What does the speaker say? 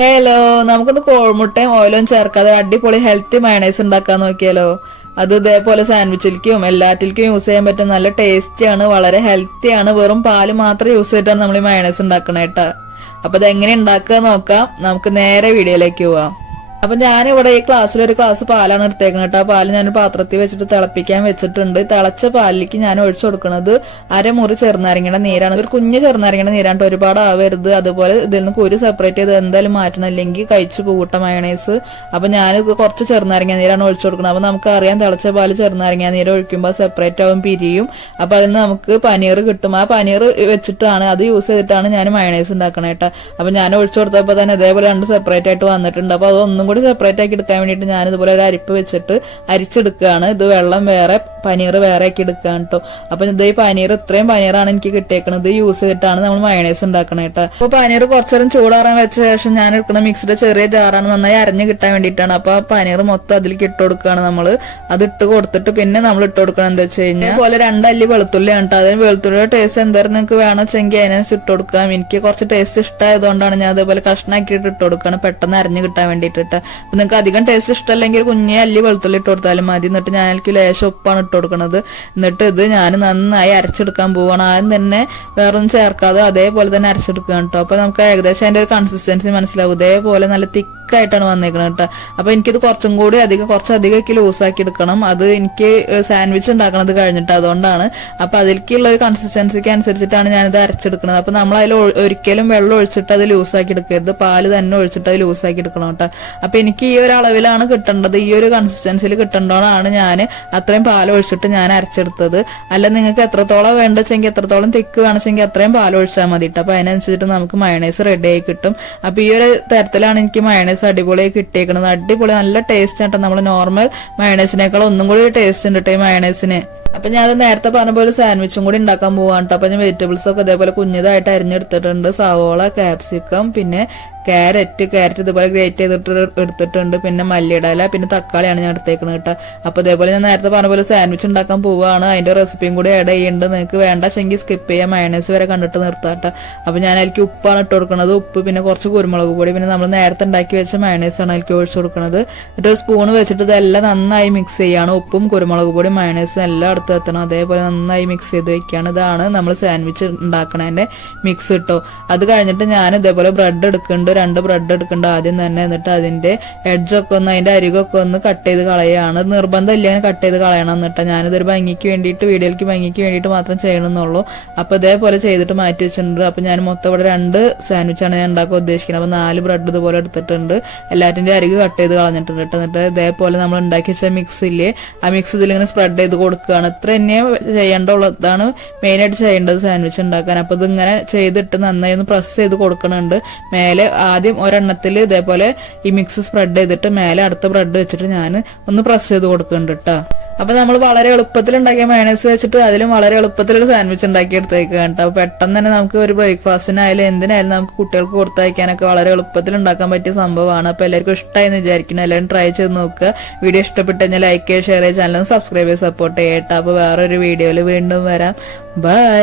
Hello നമുക്കൊന്ന് കോഴിമുട്ടയും ഓയിലും ചേർക്കാതെ അടിപൊളി ഹെൽത്തി മയണൈസ് ഉണ്ടാക്കാൻ നോക്കിയാലോ? അത് ഇതേപോലെ സാൻഡ്വിച്ചിലേക്കും എല്ലാറ്റിലേക്കും യൂസ് ചെയ്യാൻ പറ്റും. നല്ല ടേസ്റ്റി ആണ് വളരെ ഹെൽത്തി ആണ്. വെറും പാൽ മാത്രം യൂസ് ചെയ്തിട്ടാണ് നമ്മൾ ഈ മയണൈസ് ഉണ്ടാക്കണേട്ടാ അപ്പൊ അത് എങ്ങനെ ഉണ്ടാക്കുക നോക്കാം. നമുക്ക് നേരെ വീഡിയോയിലേക്ക് പോവാം. അപ്പൊ ഞാനിവിടെ ഈ ക്ലാസ്സിൽ ഒരു ക്ലാസ് പാലാണ് എടുത്തേക്കുന്നത് കേട്ടോ ആ പാൽ ഞാൻ പാത്രത്തിൽ വെച്ചിട്ട് തിളപ്പിക്കാൻ വെച്ചിട്ടുണ്ട്. തിളച്ച പാലിലേക്ക് ഞാൻ ഒഴിച്ചു കൊടുക്കുന്നത് അരമുറി ചെറുനാരങ്ങയുടെ നീരാണ്. ഒരു കുഞ്ഞ് ചെറുനാരങ്ങയുടെ നീരാണ് ഒരുപാട് ആവരുത്. അതുപോലെ ഇതിൽ നിന്ന് കുരു സെപ്പറേറ്റ് ചെയ്ത് എന്തായാലും മാറ്റണം. അല്ലെങ്കിൽ കഴിച്ചു പൂട്ട മയണൈസ് അപ്പൊ ഞാൻ കുറച്ച് ചെറുനാരങ്ങ നീരാണ് ഒഴിച്ചു കൊടുക്കുന്നത് അപ്പൊ നമുക്ക് അറിയാം തിളച്ച പാൽ ചെറുനാരങ്ങ നീര് ഒഴിക്കുമ്പോൾ സെപ്പറേറ്റ് ആവും പിരിയും. അപ്പൊ അതിൽ നിന്ന് നമുക്ക് പനീർ കിട്ടും. ആ പനീർ വെച്ചിട്ടാണ് അത് യൂസ് ചെയ്തിട്ടാണ് ഞാൻ മയണൈസ് ഉണ്ടാക്കണേട്ടാ അപ്പൊ ഞാൻ ഒഴിച്ചു കൊടുത്തപ്പോൾ തന്നെ ഇതേപോലെ രണ്ട് സെപ്പറേറ്റ് ആയിട്ട് വന്നിട്ടുണ്ട്. അപ്പൊ അതൊന്നും കൂടി സെപ്പറേറ്റ് ആക്കി എടുക്കാൻ വേണ്ടിയിട്ട് ഞാൻ ഇതുപോലെ ഒരു അരിപ്പ് വെച്ചിട്ട് അരിച്ചെടുക്കുകയാണ്. ഇത് വെള്ളം വേറെ പനീർ വേറെ ആക്കി എടുക്കുകയാണ് കേട്ടോ അപ്പൊ ഇത് ഈ പനീർ ഇത്രയും പനീറാണ് എനിക്ക് കിട്ടിയേക്കുന്നത് യൂസ് ചെയ്തിട്ടാണ് നമ്മൾ മയണൈസ് ഉണ്ടാക്കണേ കേട്ടോ അപ്പൊ പനീർ കുറച്ചേരം ചൂടാറാൻ വെച്ച ശേഷം ഞാൻ എടുക്കുന്ന മിക്സിയുടെ ചെറിയ ജാറാണ് നന്നായി അരഞ്ഞു കിട്ടാൻ വേണ്ടിയിട്ടാണ്. അപ്പൊ ആ പനീർ മൊത്തം അതിലേക്ക് ഇട്ട് കൊടുക്കുകയാണ് നമ്മൾ അത് ഇട്ട് കൊടുത്തിട്ട് പിന്നെ നമ്മൾ ഇട്ട് കൊടുക്കണം എന്താ വെച്ച് കഴിഞ്ഞാൽ പോലെ രണ്ടല്ലി വെളുത്തുള്ളിയാണ് കേട്ടോ അതിന് വെളുത്തുള്ളിയുടെ ടേസ്റ്റ് എന്തായാലും നിങ്ങൾക്ക് വേണമെച്ചെങ്കിൽ അതിനനുസരിച്ച് ഇട്ട് കൊടുക്കാം. എനിക്ക് കുറച്ച് ടേസ്റ്റ് ഇഷ്ടമായതുകൊണ്ടാണ് ഞാൻ അതേപോലെ കഷ്ണാക്കിയിട്ട് ഇട്ട് കൊടുക്കുകയാണ്. പെട്ടെന്ന് അരഞ്ഞു കിട്ടാൻ വേണ്ടിയിട്ട് നിങ്ങൾക്ക് അധികം ടേസ്റ്റ് ഇഷ്ടമല്ലെങ്കിൽ കുഞ്ഞെ അല്ലി വെളുത്തുള്ളി ഇട്ട് കൊടുത്താലും മതി. എന്നിട്ട് ഞാൻ എനിക്ക് ലേശം ഉപ്പാണ് ഇട്ട് കൊടുക്കുന്നത് എന്നിട്ട് ഇത് ഞാൻ നന്നായി അരച്ചെടുക്കാൻ പോവാണ്. ആദ്യം തന്നെ വേറൊന്നും ചേർക്കാതെ അതേപോലെ തന്നെ അരച്ചെടുക്കുക കേട്ടോ. അപ്പൊ നമുക്ക് ഏകദേശം അതിന്റെ ഒരു കൺസിസ്റ്റൻസി മനസ്സിലാവും. ഇതേപോലെ നല്ല തിക്കായിട്ടാണ് വന്നേക്കുന്നത് കേട്ടോ. അപ്പൊ എനിക്കിത് കുറച്ചും കൂടി അധികം കുറച്ചധികം ലൂസ് ലൂസാക്കി എടുക്കണം. അത് എനിക്ക് സാൻഡ്വിച്ച് ഉണ്ടാക്കണത് കഴിഞ്ഞിട്ട് അതുകൊണ്ടാണ്. അപ്പൊ അതിലേക്കുള്ള ഒരു കൺസിസ്റ്റൻസിക്ക് അനുസരിച്ചിട്ടാണ് ഞാനിത് അരച്ചെടുക്കുന്നത് അപ്പൊ നമ്മൾ അതിൽ ഒരിക്കലും വെള്ളം ഒഴിച്ചിട്ട് അത് ലൂസാക്കി എടുക്കരുത്. പാൽ തന്നെ ഒഴിച്ചിട്ട് അത് ലൂസാക്കി എടുക്കണം കേട്ടോ. അപ്പൊ എനിക്ക് ഈ ഒരു അളവിലാണ് കിട്ടേണ്ടത് ഈ ഒരു കൺസിസ്റ്റൻസിൽ കിട്ടേണ്ടതാണ് ഞാൻ അത്രയും പാൽ ഒഴിച്ചിട്ട് ഞാൻ അരച്ചെടുത്തത്. അല്ല നിങ്ങൾക്ക് എത്രത്തോളം വേണ്ടച്ചെങ്കിൽ എത്രത്തോളം തിക്ക് വേണമെങ്കിൽ അത്രയും പാൽ ഒഴിച്ചാൽ മതി കേട്ടോ അപ്പൊ അതിനനുസരിച്ചിട്ട് നമുക്ക് മയണൈസ് റെഡി ആയി കിട്ടും. അപ്പൊ ഈ ഒരു തരത്തിലാണ് എനിക്ക് മയണൈസ് അടിപൊളിയായി കിട്ടിയേക്കുന്നത് അടിപൊളി നല്ല ടേസ്റ്റ് ആട്ടോ. നമ്മൾ നോർമൽ മയണൈസിനേക്കാൾ ഒന്നും കൂടി ടേസ്റ്റ് ഉണ്ട് കേട്ടോ ഈ മയണൈസിന് അപ്പൊ ഞാൻ നേരത്തെ പറഞ്ഞ പോലെ സാൻഡ്വിച്ചും കൂടി ഉണ്ടാക്കാൻ പോവാണ് അപ്പൊ ഞാൻ വെജിറ്റബിൾസ് ഒക്കെ അതേപോലെ കുഞ്ഞതായിട്ട് അരിഞ്ഞെടുത്തിട്ടുണ്ട്. സവോള കാപ്സിക്കം പിന്നെ ക്യാരറ്റ് ക്യാരറ്റ് ഇതുപോലെ ഗ്രേറ്റ് ചെയ്തിട്ട് എടുത്തിട്ടുണ്ട്. പിന്നെ മല്ലിയിടല പിന്നെ തക്കാളിയാണ് ഞാൻ എടുത്തേക്കുന്നത് കേട്ടോ അപ്പൊ ഇതേപോലെ ഞാൻ നേരത്തെ പറഞ്ഞ പോലെ സാൻഡ്വിച്ച് ഉണ്ടാക്കാൻ പോവാണ്. അതിന്റെ റെസിപ്പിയും കൂടി ആഡ് ചെയ്യുന്നുണ്ട് നിങ്ങൾക്ക് വേണ്ടെങ്കിൽ സ്കിപ്പ് ചെയ്യാം. മയണൈസ് വരെ കണ്ടിട്ട് നിർത്താം കേട്ടോ അപ്പൊ ഞാൻ അതിലേക്ക് ഉപ്പാണ് ഇട്ട് കൊടുക്കുന്നത് ഉപ്പ് പിന്നെ കുറച്ച് കുരുമുളക് പൊടി. പിന്നെ നമ്മൾ നേരത്തെ ഉണ്ടാക്കി വെച്ച ആണ് അതിലേക്ക് ഒഴിച്ചു കൊടുക്കുന്നത് എന്നിട്ട് ഒരു സ്പൂൺ വെച്ചിട്ട് ഇതെല്ലാം നന്നായി മിക്സ് ചെയ്യാണ്. ഉപ്പും കുരുമുളക് പൊടി മയണൈസും എല്ലാം അടുത്ത് വെക്കണം. അതേപോലെ നന്നായി മിക്സ് ചെയ്ത് വെക്കുകയാണ്. ഇതാണ് നമ്മൾ സാൻഡ്വിച്ച് ഉണ്ടാക്കണതിന്റെ മിക്സ് കിട്ടോ അത് കഴിഞ്ഞിട്ട് ഞാൻ ഇതേപോലെ ബ്രെഡ് എടുക്കുന്നുണ്ട്. രണ്ട് ബ്രെഡ് എടുക്കുന്നുണ്ട് ആദ്യം തന്നെ. എന്നിട്ട് അതിന്റെ എഡ്ജൊക്കെ ഒന്ന് അതിന്റെ അരികൊക്കെ ഒന്ന് കട്ട് ചെയ്ത് കളയാണ്. നിർബന്ധം ഇല്ല അങ്ങനെ കട്ട് ചെയ്ത് കളയണം എന്നിട്ട് ഞാനിതൊരു ഭംഗിക്ക് വേണ്ടിയിട്ട് വീഡിയോയ്ക്ക് ഭംഗിക്ക് വേണ്ടിയിട്ട് മാത്രം ചെയ്യണമെന്നുള്ളൂ. അപ്പൊ ഇതേപോലെ ചെയ്തിട്ട് മാറ്റി വെച്ചിട്ടുണ്ട്. അപ്പൊ ഞാൻ മൊത്തം ഇവിടെ രണ്ട് സാൻഡ്വിച്ചാണ് ഞാൻ ഉണ്ടാക്കാൻ ഉദ്ദേശിക്കുന്നത്. അപ്പൊ നാല് ബ്രെഡ് ഇതുപോലെ എടുത്തിട്ടുണ്ട്. എല്ലാറ്റിന്റെ അരികു കട്ട് ചെയ്ത് കളഞ്ഞിട്ടുണ്ട് എന്നിട്ട് ഇതേപോലെ നമ്മൾ ഉണ്ടാക്കി വെച്ച മിക്സ് ഇല്ലേ ആ മിക്സ് ഇതിലിങ്ങനെ സ്പ്രെഡ് ചെയ്ത് കൊടുക്കുകയാണ് ഇത്ര തന്നെ മെയിൻ ആയിട്ട് ചെയ്യേണ്ടത് സാൻഡ്വിച്ച് ഉണ്ടാക്കാൻ. അപ്പൊ ഇതിങ്ങനെ ചെയ്തിട്ട് നന്നായി ഒന്ന് പ്രസ് ചെയ്ത് കൊടുക്കണുണ്ട്. മേലെ ആദ്യം ഒരെണ്ണത്തിൽ ഇതേപോലെ ഈ മിക്സ് സ്പ്രെഡ് ചെയ്തിട്ട് മേലെ അടുത്ത ബ്രെഡ് വെച്ചിട്ട് ഞാൻ ഒന്ന് പ്രസ് ചെയ്ത് കൊടുക്കുന്നുണ്ട് കേട്ടോ അപ്പൊ നമ്മൾ വളരെ എളുപ്പത്തിൽ ഉണ്ടാക്കിയ മയണൈസ് വെച്ചിട്ട് അതിലും വളരെ എളുപ്പത്തിൽ ഒരു സാൻഡ്വിച്ച് ഉണ്ടാക്കി എടുത്തേക്കാണ് കേട്ടോ. പെട്ടെന്ന് തന്നെ നമുക്ക് ഒരു ബ്രേക്ക്ഫാസ്റ്റിനായാലും എന്തിനായാലും നമുക്ക് കുട്ടികൾക്ക് കൊടുത്തയക്കാനൊക്കെ വളരെ എളുപ്പത്തിൽ ഉണ്ടാക്കാൻ പറ്റിയ സംഭവമാണ്. അപ്പൊ എല്ലാവർക്കും ഇഷ്ടമായി എന്ന് വിചാരിക്കുന്നു. എല്ലാവരും ട്രൈ ചെയ്ത് നോക്കുക വീഡിയോ ഇഷ്ടപ്പെട്ട് കഴിഞ്ഞാൽ ലൈക്ക് ചെയ്യുക ഷെയർ ചെയ്യുക ചാനലും സബ്സ്ക്രൈബ് ചെയ്ത് സപ്പോർട്ട് ചെയ്യട്ടെ അപ്പൊ വേറൊരു വീഡിയോയിൽ വീണ്ടും വരാം. ബൈ